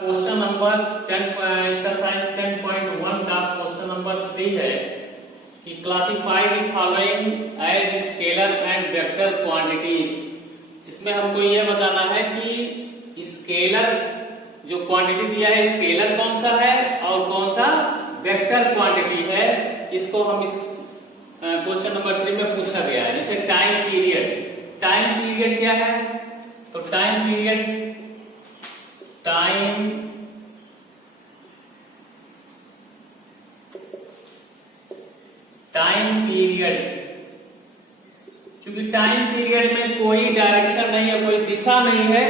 Question number 10 exercise 10.1 का question number 3 है कि classify the following as scalar and vector quantities, जिसमें हमको यह बताना है कि स्केलर जो क्वांटिटी दिया है स्केलर कौन सा है और कौन सा वेक्टर क्वांटिटी है। इसको हम इस क्वेश्चन नंबर 3 में पूछा गया है। जैसे टाइम पीरियड क्या है, तो टाइम पीरियड, क्योंकि टाइम पीरियड में कोई डायरेक्शन नहीं है, कोई दिशा नहीं है,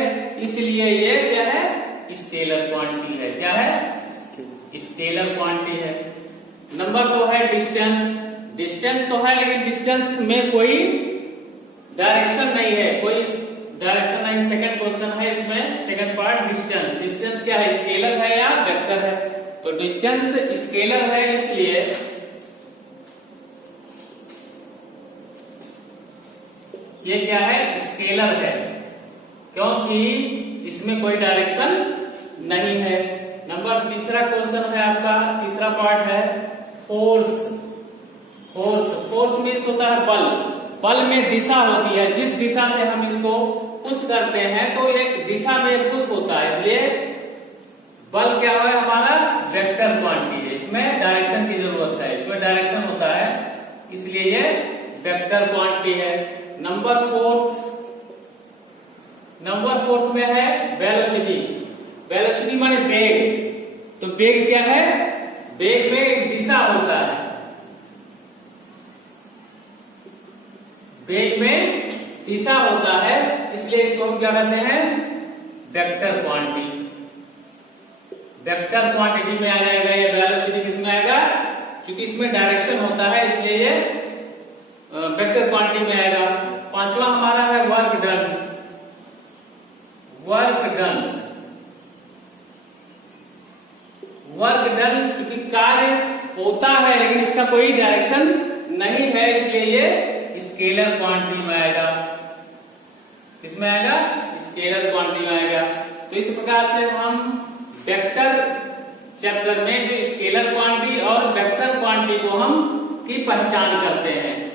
इसलिए ये क्या है, स्केलर क्वांटिटी है। क्या है, स्केलर क्वांटिटी है। नंबर 2 है डिस्टेंस तो है, लेकिन डिस्टेंस में कोई डायरेक्शन नहीं है, कोई डायरेक्शन नहीं। सेकंड क्वेश्चन है इसमें, सेकंड पार्ट डिस्टेंस क्या है, स्केलर है या वेक्टर है। तो डिस्टेंस स्केलर है, इसलिए ये क्या है, स्केलर है, क्योंकि इसमें कोई डायरेक्शन नहीं है। नंबर तीसरा क्वेश्चन है आपका, तीसरा पार्ट है फोर्स मीन्स होता है बल में दिशा होती है, जिस दिशा से हम इसको पुश करते हैं तो एक दिशा में पुश होता है, इसलिए बल क्या है हमारा वेक्टर क्वांटिटी है। इसमें डायरेक्शन की जरूरत है, इसमें डायरेक्शन होता है, इसलिए ये वेक्टर क्वांटिटी है। नंबर फोर्थ में है वेलोसिटी माने वेग। तो वेग क्या है, वेग में एक दिशा होता है, वेग में दिशा होता है, इसलिए इसको हम क्या कहते हैं, वेक्टर क्वांटिटी। वेक्टर क्वांटिटी में आ जाएगा ये वेलोसिटी, किसमें आएगा, क्योंकि इसमें डायरेक्शन होता है, इसलिए ये वेक्टर क्वांटिटी में आएगा। पांचवा हमारा है वर्क डन, क्योंकि कार्य होता है लेकिन इसका कोई डायरेक्शन नहीं है, इसलिए ये स्केलर क्वांटिटी में आएगा। किसमें आएगा, स्केलर क्वांटिटी में आएगा। तो इस प्रकार से हम वेक्टर चैप्टर में जो स्केलर क्वांटिटी और वेक्टर क्वांटिटी को हम की पहचान करते हैं।